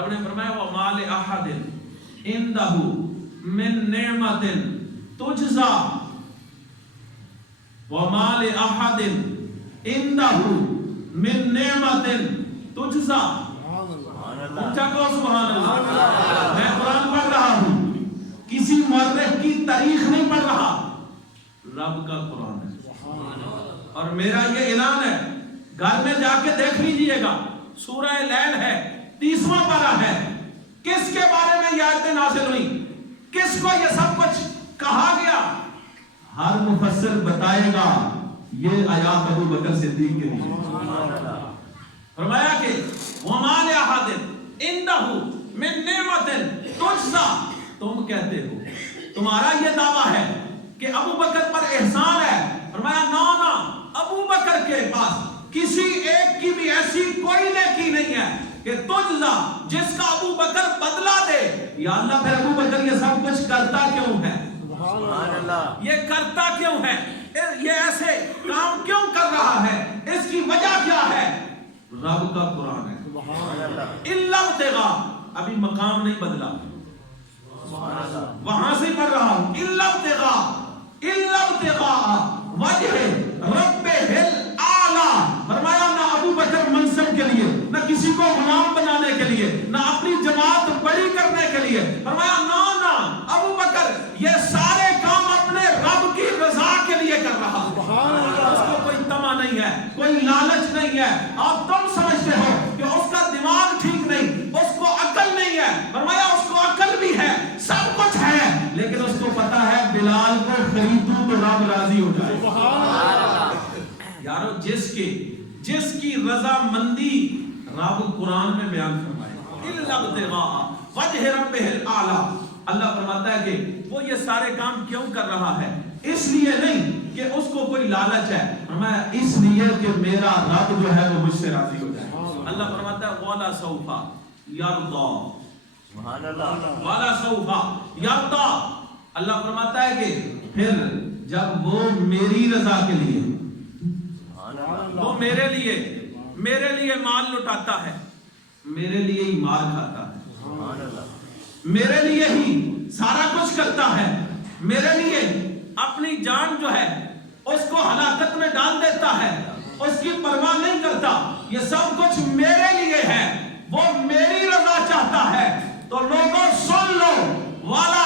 رب نے فرمایا وَمَا لِأَحَدٍ عِندَهُ مِن نِعْمَةٍ تُجْزَى وَمَا لِأَحَدٍ عِندَهُ مِن نِعْمَةٍ تُجْزَى اونچا کہو سبحان اللہ. میں قرآن پڑھ رہا ہوں، کسی مورخ کی تاریخ نہیں پڑھ رہا، رب کا قرآن ہے. اور میرا یہ اعلان ہے، گھر میں جا کے دیکھ لیجئے گا، سورہ لیل ہے، 30واں پارہ ہے. کس کے بارے میں یہ آیتیں نازل ہوئی، کس کو یہ سب کچھ کہا گیا؟ ہر مفسر بتائے گا یہ آیات ابو بکر صدیق کے لیے. فرمایا کہ وَمَا لِأَحَدٍ عِندَهُ مِن نِعْمَةٍ تُجْزَى. تم کہتے ہو، تمہارا یہ دعویٰ ہے کہ ابو بکر پر احسان ہے. فرمایا نا ابو بکر کے پاس کسی ایک کی بھی ایسی کوئی نیکی نہیں ہے کہ تجزا جس کا ابو بکر بدلہ دے. یا اللہ پھر ابو بکر یہ سب کچھ کرتا کیوں ہے؟ یہ کرتا کیوں ہے؟ یہ ایسے کام کیوں کر رہا ہے؟ اس کی وجہ کیا ہے؟ رب کا قرآن ہے. اِلَّا ابْتِغَاءَ، ابھی مقام نہیں بدلا، وہاں سے پڑھ رہا ہوں. اِلَّا ابْتِغَاءَ وَجْهِ رَبِّهِ الْأَعْلَى. فرمایا نہ ابو بکر منصب کے لیے، نہ کسی کو غلام بنانے کے لیے، نہ اپنی جماعت بڑی کرنے کے لیے. فرمایا نہ ابو بکر یہ سارے کام اپنے رب کی رضا کے لیے کر رہا. اس کو کوئی طمع نہیں ہے، کوئی لالچ نہیں ہے. آپ تم سمجھتے ہو کہ اس کا دماغ ٹھیک نہیں، اس کو عقل نہیں ہے. فرمایا اس کو عقل بھی ہے، سب کچھ ہے، لیکن اس کو پتا ہے بلال کو خریدوں تو رب راضی ہو جائے. یارو جس کی رضا مندی رب قرآن میں بیان فرمائے. اِلَّا ابْتِغَاءَ وَجْهِ رَبِّهِ الْأَعْلَى. اللہ فرماتا ہے کہ وہ یہ سارے کام کیوں کر رہا ہے؟ اس لیے نہیں کہ اس کو کوئی لالچ ہے، فرمایا اس لیے کہ میرا رب جو ہے وہ مجھ سے راضی ہو جائے. اللہ فرماتا ہے وَلَا سَوْفَ يَرْضَى. وَلَا سَوْفَ يَرْضَى. اللہ فرماتا ہے کہ پھر جب وہ میری رضا کے لیے، وہ میرے لیے مال لٹاتا ہے، میرے لیے ہی مار کھاتا ہے، میرے لیے ہی سارا کچھ کرتا ہے، میرے لیے اپنی جان جو ہے اس کو ہلاکت میں ڈال دیتا ہے، اس کی پرواہ نہیں کرتا. یہ سب کچھ میرے لیے ہے، وہ میری رضا چاہتا ہے. تو لوگوں سن لو، والا